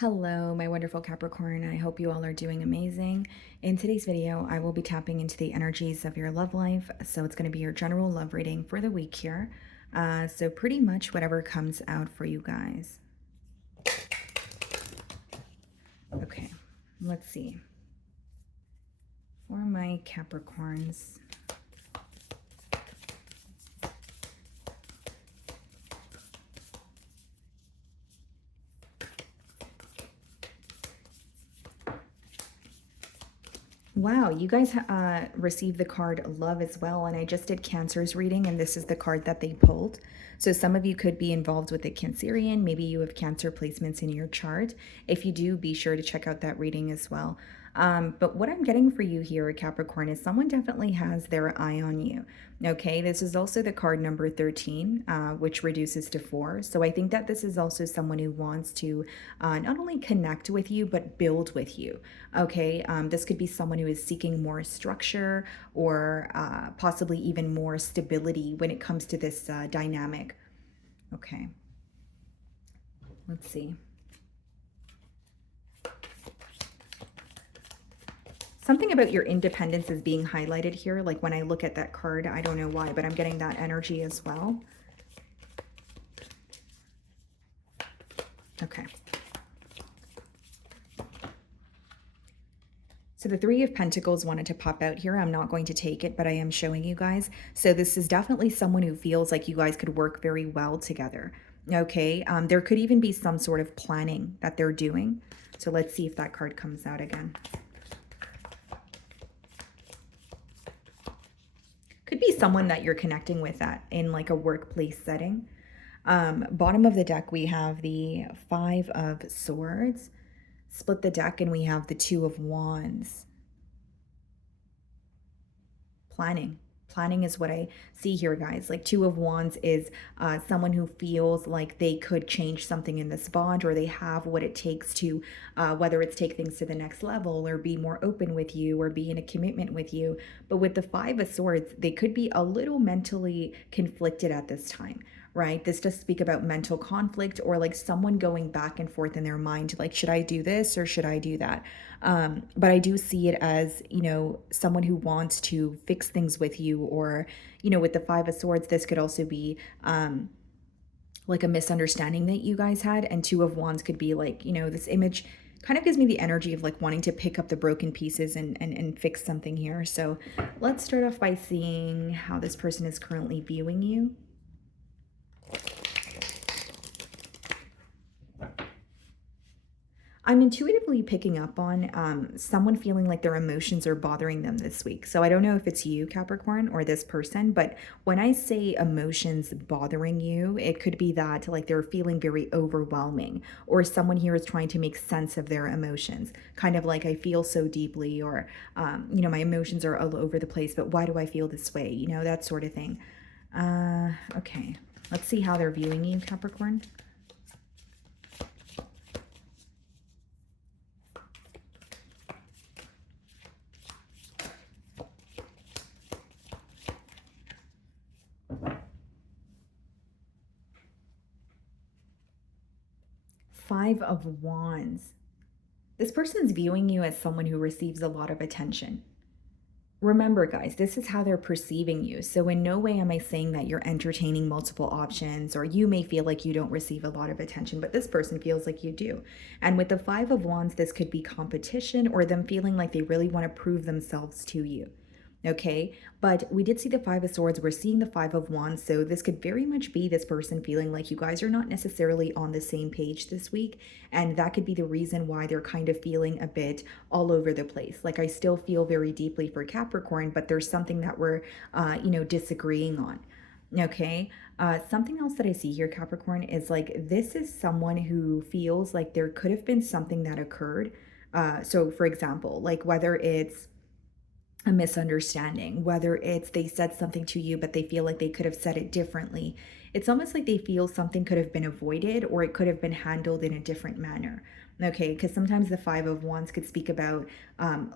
Hello, my wonderful Capricorn. I hope you all are doing amazing. In today's video, I will be tapping into the energies of your love life. So it's going to be your general love reading for the week here. So pretty much whatever comes out for you guys. Okay, let's see. For my Capricorns. Wow, you guys received the card Love as well, and I just did Cancer's reading, and this is the card that they pulled. So some of you could be involved with the Cancerian. Maybe you have Cancer placements in your chart. If you do, be sure to check out that reading as well. But what I'm getting for you here, Capricorn, is someone definitely has their eye on you. Okay, this is also the card number 13, which reduces to 4. So I think that this is also someone who wants to not only connect with you, but build with you. Okay, this could be someone who is seeking more structure or possibly even more stability when it comes to this dynamic. Okay, let's see. Something about your independence is being highlighted here. Like when I look at that card, I don't know why, but I'm getting that energy as well. Okay. So the Three of Pentacles wanted to pop out here. I'm not going to take it, but I am showing you guys. So this is definitely someone who feels like you guys could work very well together. Okay, there could even be some sort of planning that they're doing. So let's see if that card comes out again. Could be someone that you're connecting with that in like a workplace setting. Bottom of the deck, we have the Five of Swords. Split the deck and we have the Two of Wands. Planning. Planning is what I see here, guys. Like Two of Wands is someone who feels like they could change something in this bond, or they have what it takes to, whether it's take things to the next level or be more open with you or be in a commitment with you. But with the Five of Swords, they could be a little mentally conflicted at this time, right? This does speak about mental conflict or like someone going back and forth in their mind, like, should I do this or should I do that? But I do see it as, you know, someone who wants to fix things with you, or, you know, with the Five of Swords, this could also be like a misunderstanding that you guys had. And Two of Wands could be like, you know, this image kind of gives me the energy of like wanting to pick up the broken pieces and fix something here. So let's start off by seeing how this person is currently viewing you. I'm intuitively picking up on someone feeling like their emotions are bothering them this week. So I don't know if it's you, Capricorn, or this person, but when I say emotions bothering you, it could be that like they're feeling very overwhelming, or someone here is trying to make sense of their emotions. Kind of like I feel so deeply, or, you know, my emotions are all over the place, but why do I feel this way? You know, that sort of thing. Okay, let's see how they're viewing you, Capricorn. Five of Wands. This person's viewing you as someone who receives a lot of attention. Remember, guys, this is how they're perceiving you. So in no way am I saying that you're entertaining multiple options, or you may feel like you don't receive a lot of attention, but this person feels like you do. And with the Five of Wands, this could be competition or them feeling like they really want to prove themselves to you. Okay, but we did see the Five of Swords. We're seeing the Five of Wands. So this could very much be this person feeling like you guys are not necessarily on the same page this week. And that could be the reason why they're kind of feeling a bit all over the place. Like I still feel very deeply for Capricorn, but there's something that we're, you know, disagreeing on. Okay. Something else that I see here, Capricorn, is like this is someone who feels like there could have been something that occurred. So for example, like whether it's a misunderstanding, whether it's they said something to you, but they feel like they could have said it differently. It's almost like they feel something could have been avoided or it could have been handled in a different manner. Okay, because sometimes the Five of Wands could speak about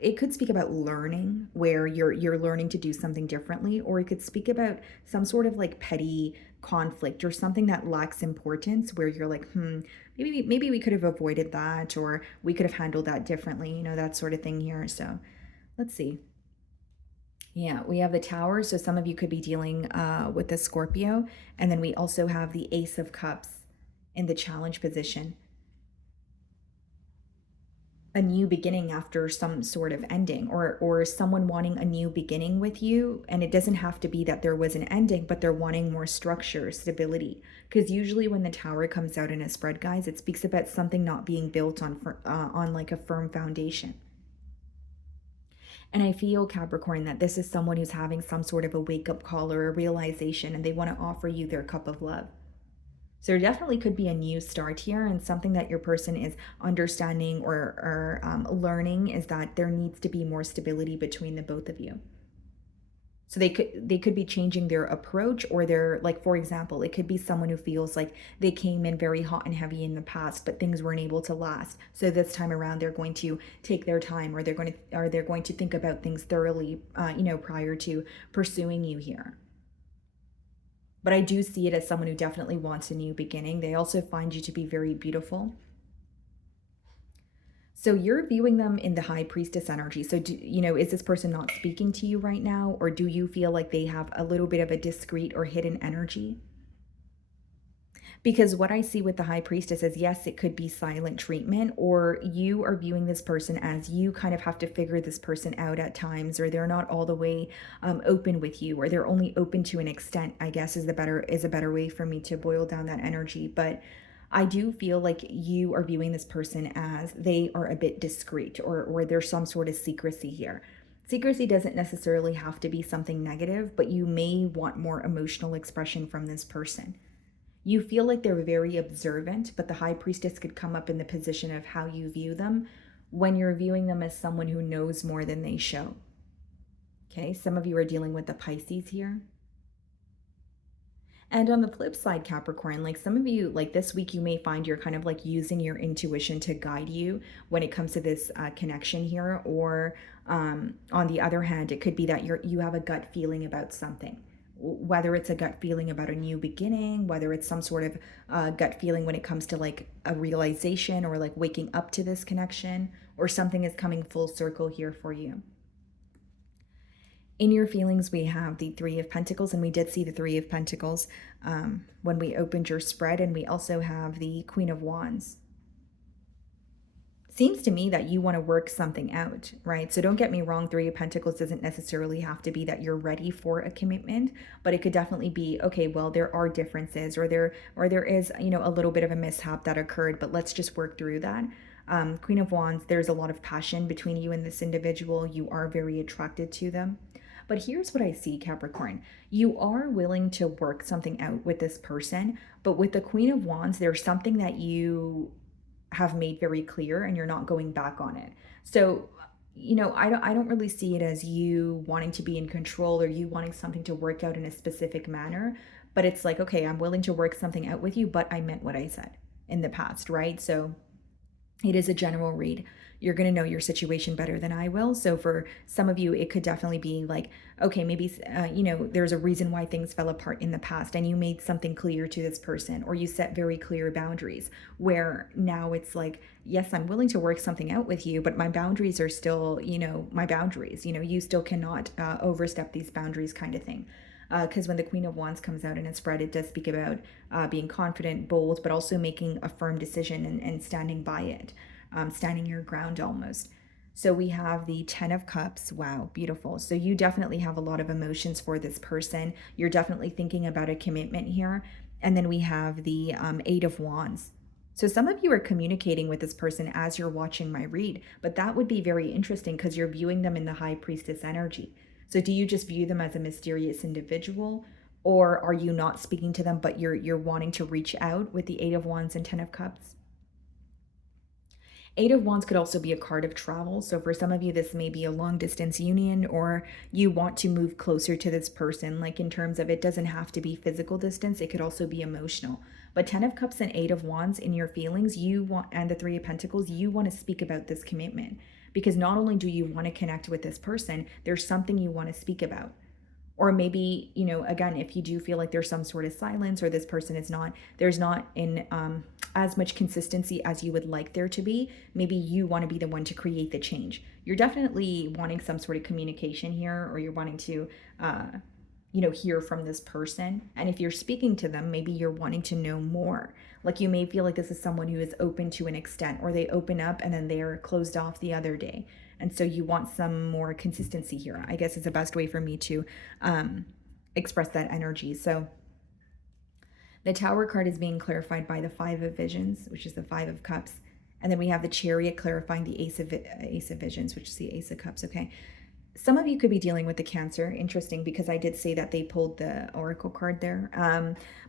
it could speak about learning, where you're learning to do something differently, or it could speak about some sort of like petty conflict or something that lacks importance, where you're like, maybe we could have avoided that, or we could have handled that differently, that sort of thing here. So let's see. Yeah, we have the Tower, so some of you could be dealing with the Scorpio, and then we also have the Ace of Cups in the challenge position. A new beginning after some sort of ending, or someone wanting a new beginning with you, and it doesn't have to be that there was an ending, but they're wanting more structure, stability. Because usually when the Tower comes out in a spread, guys, it speaks about something not being built on like a firm foundation. And I feel, Capricorn, that this is someone who's having some sort of a wake up call or a realization, and they want to offer you their cup of love. So there definitely could be a new start here, and something that your person is understanding or learning is that there needs to be more stability between the both of you. So they could be changing their approach, or their, like, for example, it could be someone who feels like they came in very hot and heavy in the past, but things weren't able to last. So this time around, they're going to take their time, or they're going to think about things thoroughly, prior to pursuing you here. But I do see it as someone who definitely wants a new beginning. They also find you to be very beautiful. So you're viewing them in the high priestess energy. So is this person not speaking to you right now, or do you feel like they have a little bit of a discreet or hidden energy? Because what I see with the high priestess is, yes, it could be silent treatment, or you are viewing this person as you kind of have to figure this person out at times, or they're not all the way open with you, or they're only open to an extent, I guess is a better way for me to boil down that energy. But I do feel like you are viewing this person as they are a bit discreet, or there's some sort of secrecy here. Secrecy doesn't necessarily have to be something negative, but you may want more emotional expression from this person. You feel like they're very observant, but the high priestess could come up in the position of how you view them when you're viewing them as someone who knows more than they show. Okay, some of you are dealing with the Pisces here. And on the flip side, Capricorn, like some of you, like this week, you may find you're kind of like using your intuition to guide you when it comes to this connection here. Or on the other hand, it could be that you have a gut feeling about something, whether it's a gut feeling about a new beginning, whether it's some sort of gut feeling when it comes to like a realization, or like waking up to this connection, or something is coming full circle here for you. In your feelings, we have the Three of Pentacles, and we did see the Three of Pentacles when we opened your spread, and we also have the Queen of Wands. Seems to me that you want to work something out, right? So don't get me wrong, Three of Pentacles doesn't necessarily have to be that you're ready for a commitment, but it could definitely be, okay, well, there are differences, or there is, a little bit of a mishap that occurred, but let's just work through that. Queen of Wands, there's a lot of passion between you and this individual. You are very attracted to them. But here's what I see, Capricorn. You are willing to work something out with this person, but with the Queen of Wands, there's something that you have made very clear, and you're not going back on it. So, I don't really see it as you wanting to be in control, or you wanting something to work out in a specific manner, but it's like, okay, I'm willing to work something out with you, but I meant what I said in the past, right? So it is a general read. You're going to know your situation better than I will. So for some of you, it could definitely be like, okay, maybe, there's a reason why things fell apart in the past, and you made something clear to this person, or you set very clear boundaries, where now it's like, yes, I'm willing to work something out with you, but my boundaries are still, my boundaries, you still cannot overstep these boundaries, kind of thing. Because when the Queen of Wands comes out in its spread, it does speak about being confident, bold, but also making a firm decision, and standing by it, standing your ground almost. So we have the Ten of Cups. Wow, beautiful. So you definitely have a lot of emotions for this person. You're definitely thinking about a commitment here. And then we have the Eight of Wands. So some of you are communicating with this person as you're watching my read, but that would be very interesting because you're viewing them in the High Priestess energy. So do you just view them as a mysterious individual, or are you not speaking to them, but you're wanting to reach out with the Eight of Wands and Ten of Cups? Eight of Wands could also be a card of travel. So for some of you, this may be a long distance union, or you want to move closer to this person. Like in terms of, it doesn't have to be physical distance, it could also be emotional. But 10 of Cups and 8 of Wands in your feelings, you want, and the 3 of Pentacles, you want to speak about this commitment. Because not only do you want to connect with this person, there's something you want to speak about. Or maybe, again, if you do feel like there's some sort of silence, or this person is not, there's not in as much consistency as you would like there to be, maybe you want to be the one to create the change. You're definitely wanting some sort of communication here, or you're wanting to hear from this person. And if you're speaking to them, maybe you're wanting to know more. Like you may feel like this is someone who is open to an extent, or they open up and then they're closed off the other day. And so you want some more consistency here, I guess is the best way for me to express that energy. So the Tower card is being clarified by the 5 of Visions, which is the 5 of Cups. And then we have the Chariot clarifying the Ace of Visions, which is the Ace of Cups, okay? Some of you could be dealing with the Cancer. Interesting, because I did say that they pulled the Oracle card there.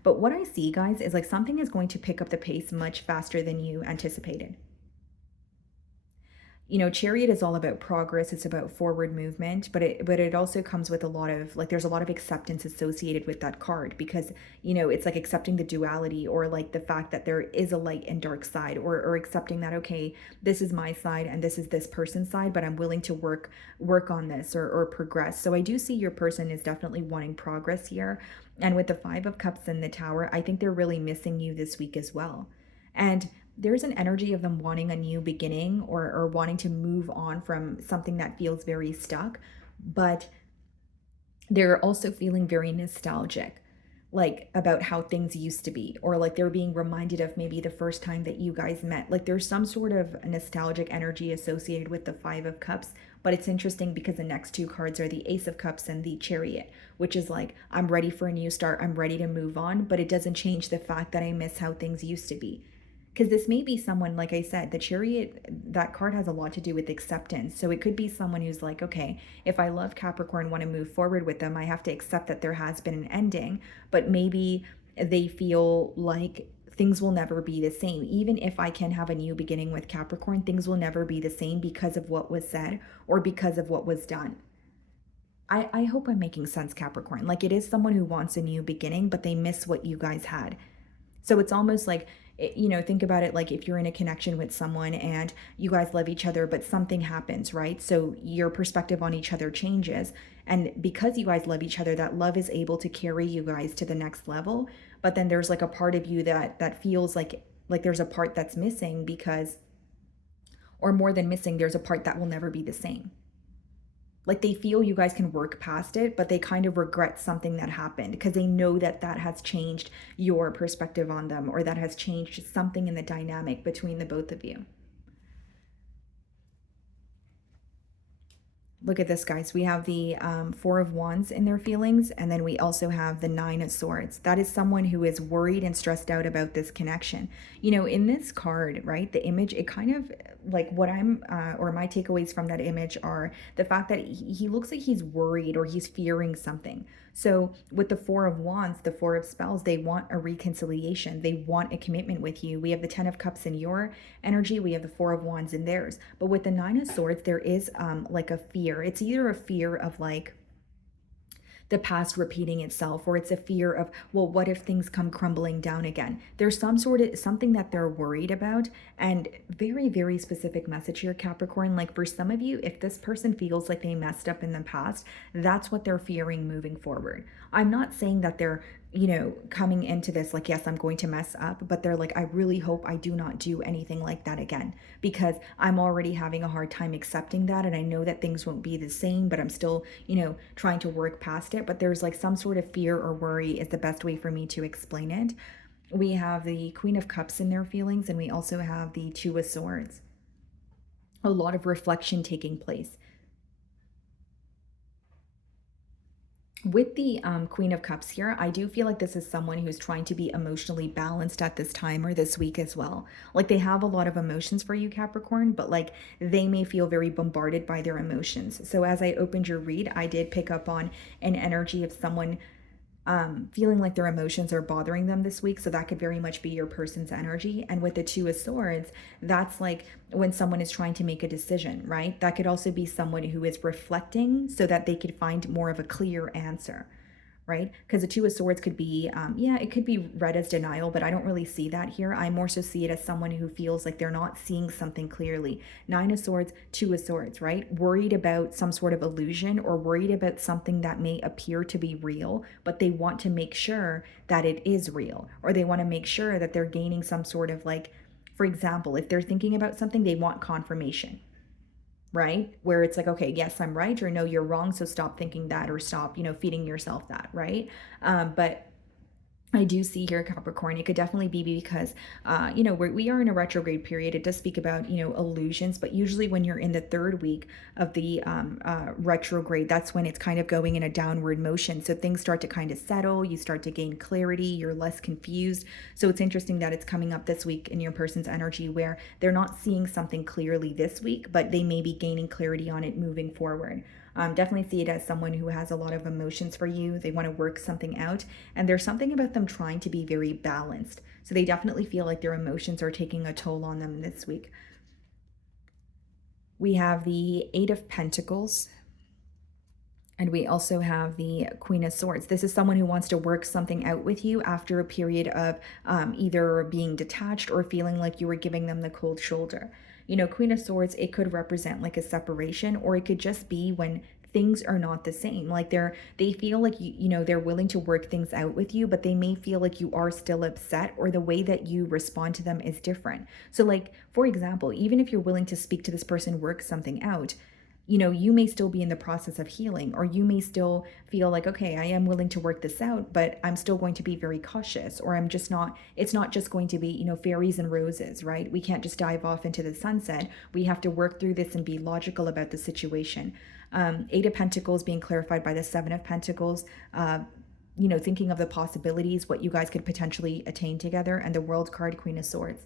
But what I see, guys, is like something is going to pick up the pace much faster than you anticipated. Chariot is all about progress. It's about forward movement, but it also comes with a lot of, like, there's a lot of acceptance associated with that card, because, it's like accepting the duality, or like the fact that there is a light and dark side, or accepting that, okay, this is my side and this is this person's side, but I'm willing to work on this, or progress. So I do see your person is definitely wanting progress here. And with the 5 of Cups and the Tower, I think they're really missing you this week as well. And there's an energy of them wanting a new beginning, or wanting to move on from something that feels very stuck, but they're also feeling very nostalgic, like about how things used to be, or like they're being reminded of maybe the first time that you guys met. Like there's some sort of nostalgic energy associated with the 5 of Cups. But it's interesting because the next 2 cards are the Ace of Cups and the Chariot, which is like, I'm ready for a new start, I'm ready to move on, but it doesn't change the fact that I miss how things used to be. Because this may be someone, like I said, the Chariot, that card has a lot to do with acceptance. So it could be someone who's like, okay, if I love Capricorn, want to move forward with them, I have to accept that there has been an ending. But maybe they feel like things will never be the same. Even if I can have a new beginning with Capricorn, things will never be the same because of what was said, or because of what was done. I hope I'm making sense, Capricorn. Like, it is someone who wants a new beginning, but they miss what you guys had. So it's almost like, think about it like if you're in a connection with someone and you guys love each other, but something happens, right? So your perspective on each other changes. And because you guys love each other, that love is able to carry you guys to the next level. But then there's like a part of you that feels like there's a part that's missing, because, or more than missing, there's a part that will never be the same. Like they feel you guys can work past it, but they kind of regret something that happened, because they know that has changed your perspective on them, or that has changed something in the dynamic between the both of you. Look at this, guys. We have the 4 of Wands in their feelings, and then we also have the 9 of Swords. That is someone who is worried and stressed out about this connection. In this card, right, the image, it kind of, like what I'm, or my takeaways from that image are the fact that he looks like he's worried, or he's fearing something. So with the 4 of Wands, the 4 of Spells, they want a reconciliation. They want a commitment with you. We have the 10 of Cups in your energy. We have the 4 of Wands in theirs. But with the 9 of Swords, there is like a fear. It's either a fear of like the past repeating itself, or it's a fear of, well, what if things come crumbling down again? There's some sort of something that they're worried about. And very, very specific message here, Capricorn. Like for some of you, if this person feels like they messed up in the past, that's what they're fearing moving forward. I'm not saying that they're, coming into this like, yes, I'm going to mess up, but they're like, I really hope I do not do anything like that again, because I'm already having a hard time accepting that. And I know that things won't be the same, but I'm still, trying to work past it. But there's like some sort of fear or worry is the best way for me to explain it. We have the Queen of Cups in their feelings, and we also have the 2 of Swords. A lot of reflection taking place. With the Queen of Cups here, I do feel like this is someone who's trying to be emotionally balanced at this time, or this week as well. Like they have a lot of emotions for you, Capricorn, but like they may feel very bombarded by their emotions. So as I opened your read, I did pick up on an energy of someone feeling like their emotions are bothering them this week. So that could very much be your person's energy. And with the Two of Swords, that's like when someone is trying to make a decision, right? That could also be someone who is reflecting so that they could find more of a clear answer, right? Because the Two of Swords could be, yeah, it could be read as denial, but I don't really see that here. I more so see it as someone who feels like they're not seeing something clearly. Nine of Swords, Two of Swords, right? Worried about some sort of illusion or worried about something that may appear to be real, but they want to make sure that it is real, or they want to make sure that they're gaining some sort of like, for example, if they're thinking about something, they want confirmation, right? Where it's like, okay, yes, I'm right, or no, you're wrong, so stop thinking that, or stop, feeding yourself that, right? But I do see here, Capricorn, it could definitely be because, we are in a retrograde period. It does speak about, illusions, but usually when you're in the third week of the retrograde, that's when it's kind of going in a downward motion. So things start to kind of settle, you start to gain clarity, you're less confused. So it's interesting that it's coming up this week in your person's energy where they're not seeing something clearly this week, but they may be gaining clarity on it moving forward. Definitely see it as someone who has a lot of emotions for you. They want to work something out, and there's something about them trying to be very balanced. So they definitely feel like their emotions are taking a toll on them this week. We have the Eight of Pentacles, and we also have the Queen of Swords. This is someone who wants to work something out with you after a period of either being detached or feeling like you were giving them the cold shoulder. Queen of Swords, it could represent like a separation, or it could just be when things are not the same. Like they feel like they're willing to work things out with you, but they may feel like you are still upset, or the way that you respond to them is different. So like, for example, even if you're willing to speak to this person, work something out, you may still be in the process of healing, or you may still feel like, okay, I am willing to work this out, but I'm still going to be very cautious, or it's not just going to be, fairies and roses, right? We can't just dive off into the sunset. We have to work through this and be logical about the situation. Eight of Pentacles being clarified by the Seven of Pentacles, thinking of the possibilities, what you guys could potentially attain together, and the World card, Queen of Swords.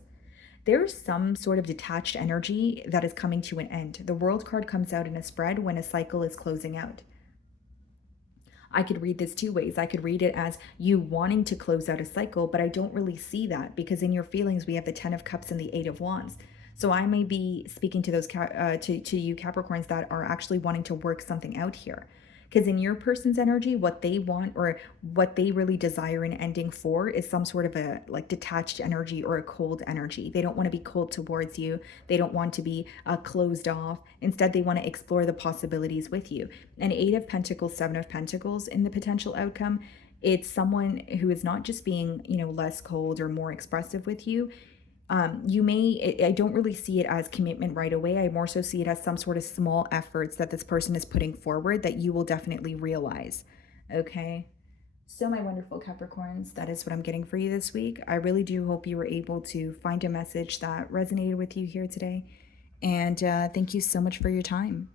There's some sort of detached energy that is coming to an end. The World card comes out in a spread when a cycle is closing out. I could read this two ways. I could read it as you wanting to close out a cycle, but I don't really see that, because in your feelings, we have the Ten of Cups and the Eight of Wands. So I may be speaking to those to you Capricorns that are actually wanting to work something out here. Because in your person's energy, what they want or what they really desire an ending for is some sort of a like detached energy or a cold energy. They don't want to be cold towards you. They don't want to be closed off. Instead, they want to explore the possibilities with you. And Eight of Pentacles, Seven of Pentacles in the potential outcome, it's someone who is not just being, less cold or more expressive with you. I don't really see it as commitment right away. I more so see it as some sort of small efforts that this person is putting forward that you will definitely realize. Okay. So, my wonderful Capricorns, that is what I'm getting for you this week. I really do hope you were able to find a message that resonated with you here today. And thank you so much for your time.